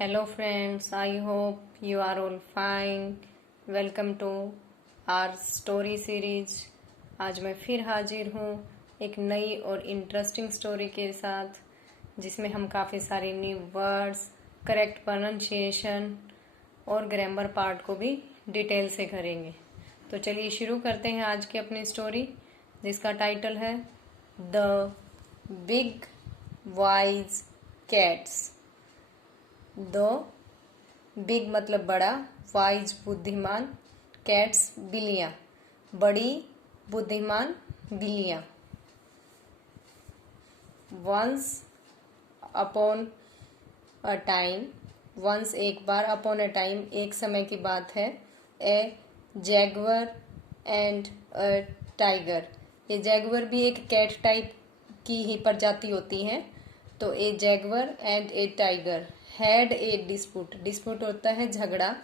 Hello friends, I hope you are all fine. Welcome to our story series. आज मैं फिर हाजिर हूँ एक नई और इंटरेस्टिंग स्टोरी के साथ, जिसमें हम काफ़ी सारे न्यू वर्ड्स, करेक्ट प्रोनाउंसिएशन और ग्रामर पार्ट को भी डिटेल से करेंगे। तो चलिए शुरू करते हैं आज की अपनी स्टोरी, जिसका टाइटल है द बिग वाइज कैट्स। दो बिग मतलब बड़ा, वाइज बुद्धिमान, कैट्स बिल्लियाँ, बड़ी बुद्धिमान बिल्लियाँ। Once upon a time, once एक बार, अपॉन अ टाइम एक समय की बात है, ए जैगवर एंड अ टाइगर। ये जैगवर भी एक कैट टाइप की ही प्रजाति होती है। तो a jaguar and a tiger had a dispute, dispute होता है झगड़ा,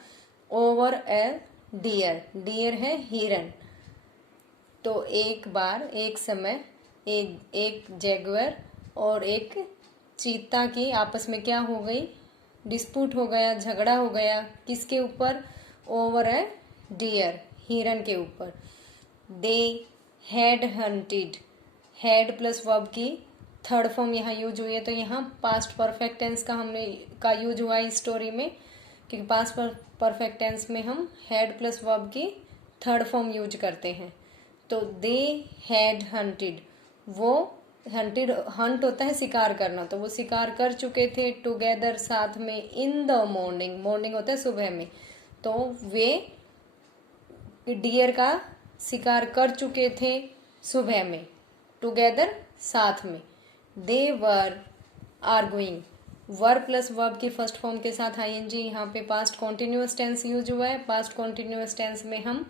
ओवर ए डियर, डियर है हिरन। तो एक बार एक समय एक जैगवर और एक चीता की आपस में क्या हो गई, डिस्प्यूट हो गया, झगड़ा हो गया। किसके ऊपर? ओवर ए डियर, हिरन के ऊपर। They had hunted, had plus verb की थर्ड फॉर्म यहाँ यूज हुई है। तो यहाँ पास्ट परफेक्ट टेंस का यूज हुआ है इस स्टोरी में, क्योंकि पास्ट परफेक्ट टेंस में हम हैड प्लस वर्ब की थर्ड फॉर्म यूज करते हैं। तो दे हैड हंटेड, वो हंटेड, हंट होता है शिकार करना, तो वो शिकार कर चुके थे टुगेदर साथ में, इन द मॉर्निंग, मॉर्निंग होता है सुबह में। तो वे डियर का शिकार कर चुके थे सुबह में, टुगेदर साथ में। दे वर आर्गुइंग, वर प्लस वर्ब की फर्स्ट फॉर्म के साथ आईएनजी, यहाँ पे पास्ट कॉन्टिन्यूअस टेंस यूज हुआ है। पास्ट कॉन्टिन्यूअस टेंस में हम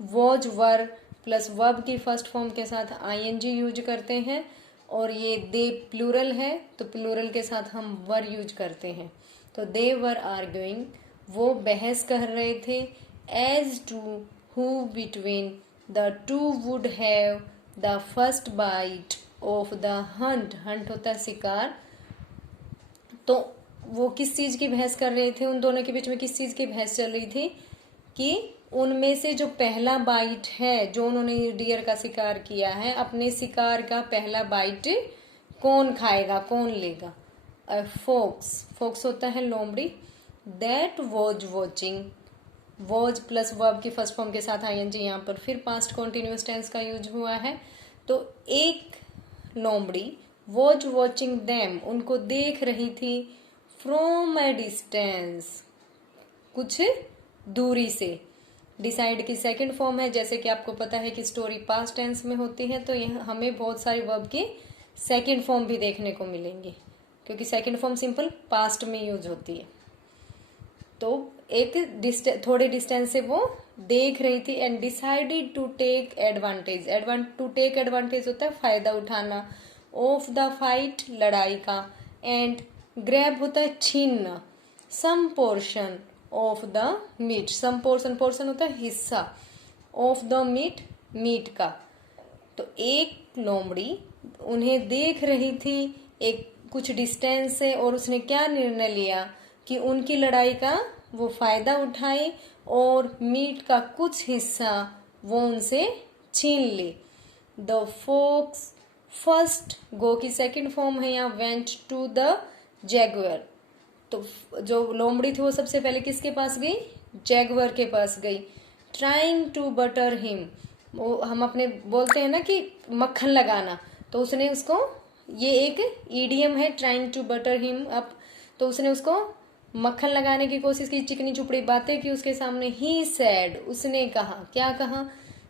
वॉज वर प्लस वर्ब की फर्स्ट फॉर्म के साथ आईएनजी यूज करते हैं, और ये दे प्लूरल है तो प्लूरल के साथ हम वर यूज करते हैं। तो दे वर आर्गुइंग, वो बहस कर रहे थे, as to who between the two would have the first bite of the hunt, hunt होता है शिकार। तो वो किस चीज की बहस कर रहे थे, उन दोनों के बीच में किस चीज की बहस चल रही थी कि उनमें से जो पहला बाइट है, जो उन्होंने डियर का शिकार किया है, अपने शिकार का पहला बाइट कौन खाएगा, कौन लेगा। फोक्स, फोक्स होता है लोमड़ी। That was watching, was plus verb की फर्स्ट फॉर्म के साथ आईएनजी, यहाँ पर फिर पास्ट कॉन्टिन्यूअस टेंस का यूज हुआ है। तो एक लोमड़ी वॉज वॉचिंग देम, उनको देख रही थी, फ्रॉम ए डिस्टेंस, कुछ दूरी से। डिसाइड की सेकंड फॉर्म है, जैसे कि आपको पता है कि स्टोरी पास्ट टेंस में होती है, तो यहाँ हमें बहुत सारे वर्ब की सेकंड फॉर्म भी देखने को मिलेंगे, क्योंकि सेकंड फॉर्म सिंपल पास्ट में यूज होती है। तो एक थोड़े डिस्टेंस से वो देख रही थी, and decided to take advantage, to take advantage होता है फायदा उठाना, ऑफ द फाइट, लड़ाई का, एंड ग्रैब होता है छीनना, some portion of the meat, some portion, portion होता है हिस्सा, ऑफ द मीट, मीट का। तो एक लोमड़ी उन्हें देख रही थी एक कुछ डिस्टेंस से, और उसने क्या निर्णय लिया कि उनकी लड़ाई का वो फायदा उठाए और मीट का कुछ हिस्सा वो उनसे छीन ले। द फोक्स फर्स्ट, गो की सेकंड फॉर्म है यहाँ, वेंट टू द जैगुअर। तो जो लोमड़ी थी वो सबसे पहले किसके पास गई? जैगुअर के पास गई। ट्राइंग टू बटर हिम, वो हम अपने बोलते हैं ना कि मक्खन लगाना, तो उसने उसको, ये एक ईडियम है trying to butter him up, तो उसने उसको मक्खन लगाने की कोशिश की, चिकनी चुपड़ी बातें की उसके सामने। ही सैड, उसने कहा, क्या कहा?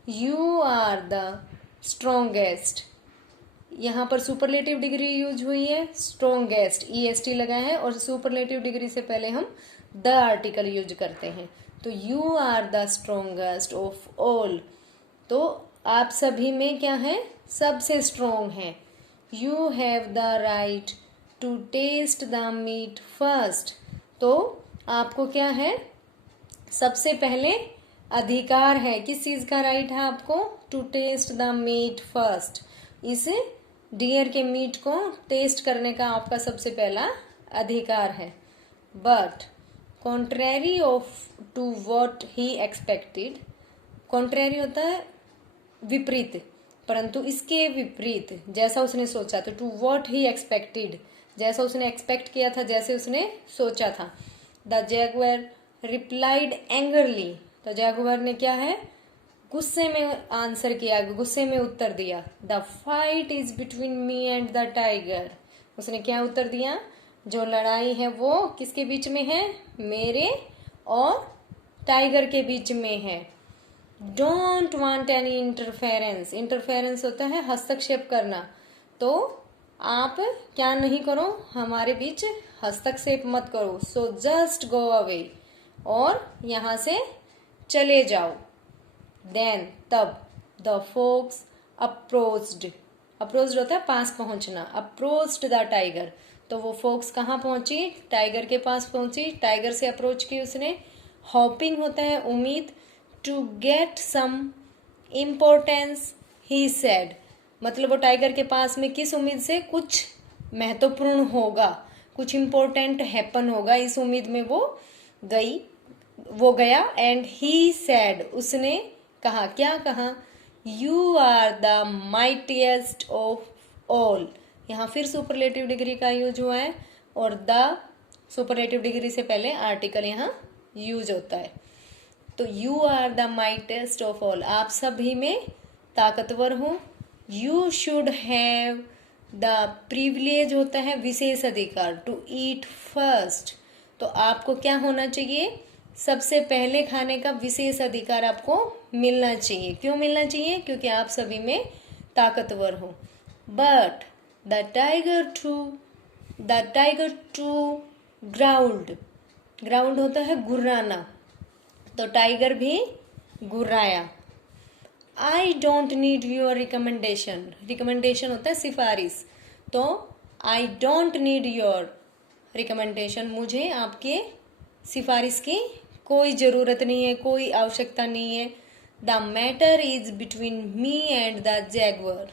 यू आर द स्ट्रोंगेस्ट, यहाँ पर सुपरलेटिव डिग्री यूज हुई है, स्ट्रोंगेस्ट EST लगा है, और सुपरलेटिव डिग्री से पहले हम द आर्टिकल यूज करते हैं। तो you are the strongest of all, तो आप सभी में क्या है? सबसे स्ट्रोंग है। You have the right to taste the meat first, तो आपको क्या है? सबसे पहले अधिकार है, किस चीज का राइट है आपको? To taste the meat first, इस डियर के मीट को टेस्ट करने का आपका सबसे पहला अधिकार है। but contrary of to what he expected, contrary होता है विपरीत, परंतु इसके विपरीत, जैसा उसने सोचा, तो टू वॉट ही एक्सपेक्टेड, जैसा उसने एक्सपेक्ट किया था, जैसे उसने सोचा था। द जैगुअर रिप्लाइड एंगरली, तो जैगुअर ने क्या है, गुस्से में आंसर किया, गुस्से में उत्तर दिया। The fight is between me and the tiger, उसने क्या उत्तर दिया, जो लड़ाई है वो किसके बीच में है, मेरे और टाइगर के बीच में है। Don't want any interference, interference होता है हस्तक्षेप करना, तो आप क्या नहीं करो, हमारे बीच हस्तक्षेप मत करो। सो जस्ट गो अवे, और यहां से चले जाओ। देन तब द फोक्स अप्रोच्ड, अप्रोच्ड होता है पास पहुंचना, अप्रोच्ड द टाइगर, तो वो फोक्स कहाँ पहुंची, टाइगर के पास पहुंची, टाइगर से अप्रोच की उसने। हॉपिंग होता है उम्मीद, to get some importance he said, मतलब वो टाइगर के पास में किस उम्मीद से, कुछ महत्वपूर्ण होगा, कुछ इम्पोर्टेंट हैपन होगा, इस उम्मीद में वो गया। एंड ही सेड, उसने कहा, क्या कहा, you are the mightiest of all, यहाँ फिर सुपरलेटिव डिग्री का यूज हुआ है, और द सुपरलेटिव डिग्री से पहले आर्टिकल यहाँ यूज होता है। तो you are the mightiest of all, आप सभी में ताकतवर हो। You should have the privilege होता है विशेष अधिकार, टू ईट फर्स्ट, तो आपको क्या होना चाहिए, सबसे पहले खाने का विशेष अधिकार आपको मिलना चाहिए। क्यों मिलना चाहिए, क्योंकि आप सभी में ताकतवर हो। But the tiger to growled, growled होता है गुर्राना, तो टाइगर भी गुर्राया। I don't need your recommendation, recommendation होता है सिफारिश, तो I don't need your recommendation, मुझे आपके सिफारिश की कोई ज़रूरत नहीं है, कोई आवश्यकता नहीं है। The matter is between me and the jaguar,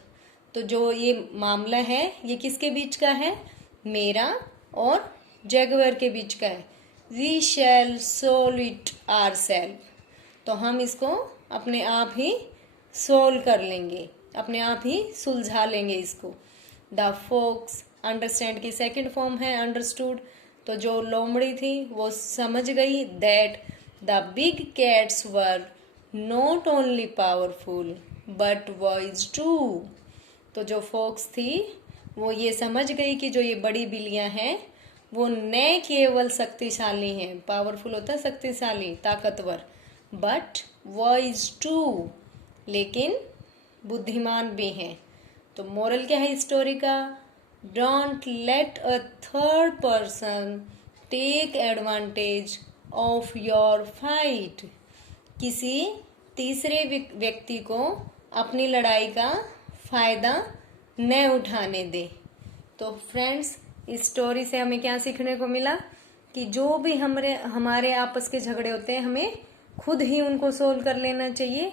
तो जो ये मामला है ये किसके बीच का है, मेरा और जैगुअर के बीच का है। We shall solve it ourselves, तो हम इसको अपने आप ही सोल्व कर लेंगे, अपने आप ही सुलझा लेंगे इसको। द फोक्स अंडरस्टैंड की सेकंड फॉर्म है अंडरस्टूड, तो जो लोमड़ी थी वो समझ गई that the big cats were not only powerful but wise too, तो जो फोक्स थी वो ये समझ गई कि जो ये बड़ी बिल्लियां हैं वो न केवल शक्तिशाली हैं, पावरफुल होता है शक्तिशाली ताकतवर, बट वाइज टू, लेकिन बुद्धिमान भी हैं। तो मोरल क्या है स्टोरी का, don't let a third person take advantage of your fight, किसी तीसरे व्यक्ति को अपनी लड़ाई का फायदा न उठाने दे। तो फ्रेंड्स, इस स्टोरी से हमें क्या सीखने को मिला कि जो भी हमारे आपस के झगड़े होते हैं हमें खुद ही उनको सोल्व कर लेना चाहिए,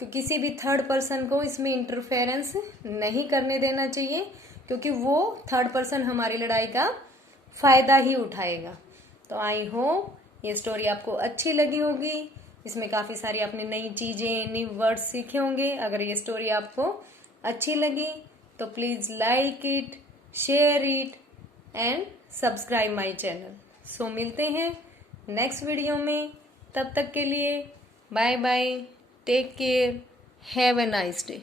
कि किसी भी थर्ड पर्सन को इसमें इंटरफेरेंस नहीं करने देना चाहिए, क्योंकि वो थर्ड पर्सन हमारी लड़ाई का फायदा ही उठाएगा। तो आई होप ये स्टोरी आपको अच्छी लगी होगी, इसमें काफ़ी सारी आपने नई चीज़ें, नई वर्ड्स सीखे होंगे। अगर ये स्टोरी आपको अच्छी लगी तो please like it, share it and subscribe my channel. So मिलते हैं नेक्स्ट वीडियो में, तब तक के लिए bye bye, take care, have a nice day.